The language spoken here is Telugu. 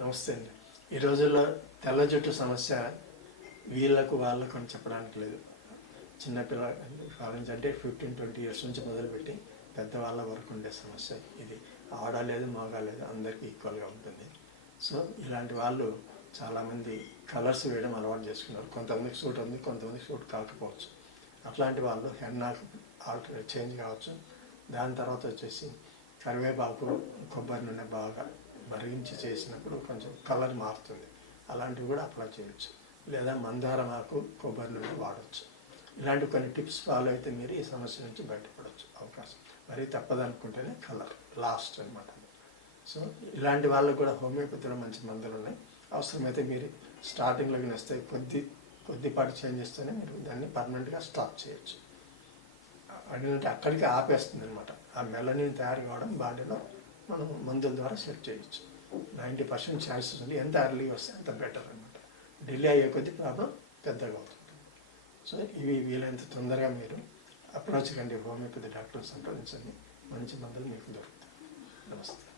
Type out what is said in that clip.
నమస్తే అండి. ఈ రోజుల్లో తెల్ల జుట్టు సమస్య వీళ్ళకు వాళ్ళకు అని చెప్పడానికి లేదు. చిన్నపిల్ల కాలం నుంచి అంటే ఫిఫ్టీన్ ట్వంటీ ఇయర్స్ నుంచి మొదలుపెట్టి పెద్దవాళ్ళ వరకు ఉండే సమస్య ఇది. ఆడ లేదు మగ లేదు అందరికీ ఈక్వల్గా ఉంటుంది. సో ఇలాంటి వాళ్ళు చాలామంది కలర్స్ వేయడం అలవాటు చేసుకున్నారు. కొంతమందికి సూట్ ఉంది కొంతమందికి సూట్ కాకపోవచ్చు. అట్లాంటి వాళ్ళు హెన్నా ఆల్టర్ చేంజ్ కావచ్చు. దాని తర్వాత వచ్చేసి కరివేపాకు కొబ్బరి నూనె బాగా మరిగించి చేసినప్పుడు కొంచెం కలర్ మారుతుంది. అలాంటివి కూడా అప్లై చేయొచ్చు. లేదా మందారం ఆకు కొబ్బరి నూనె వాడచ్చు. ఇలాంటి కొన్ని టిప్స్ ఫాలో అయితే మీరు ఈ సమస్య నుంచి బయటపడవచ్చు అవకాశం. మరీ తప్పదనుకుంటేనే కలర్ లాస్ట్ అనమాట సో ఇలాంటి వాళ్ళకు కూడా హోమియోపతిలో మంచి మందులు ఉన్నాయి. అవసరమైతే మీరు స్టార్టింగ్లోకి వస్తే కొద్ది కొద్దిపాటి చేంజ్ చేస్తేనే మీరు దాన్ని పర్మనెంట్గా స్టాప్ చేయొచ్చు. అడిగినట్టు అక్కడికి ఆపేస్తుంది అనమాట ఆ మెలనిన్ తయారు కావడం బాడీలో మనం మందుల ద్వారా సెట్ చేయొచ్చు. నైంటీ పర్సెంట్ ఛాన్సెస్ ఉంది ఎంత ఎర్లీ వస్తే అంత బెటర్ అనమాట డిలే అయ్యే కొద్దీ ప్రాబ్లం పెద్దగా అవుతుంది. సో ఇవి వీలైనంత తొందరగా మీరు అప్రోచ్ కండి. హోమియోపతి డాక్టర్ని సంప్రదించండి. మంచి మందులు మీకు దొరుకుతాయి. నమస్తే.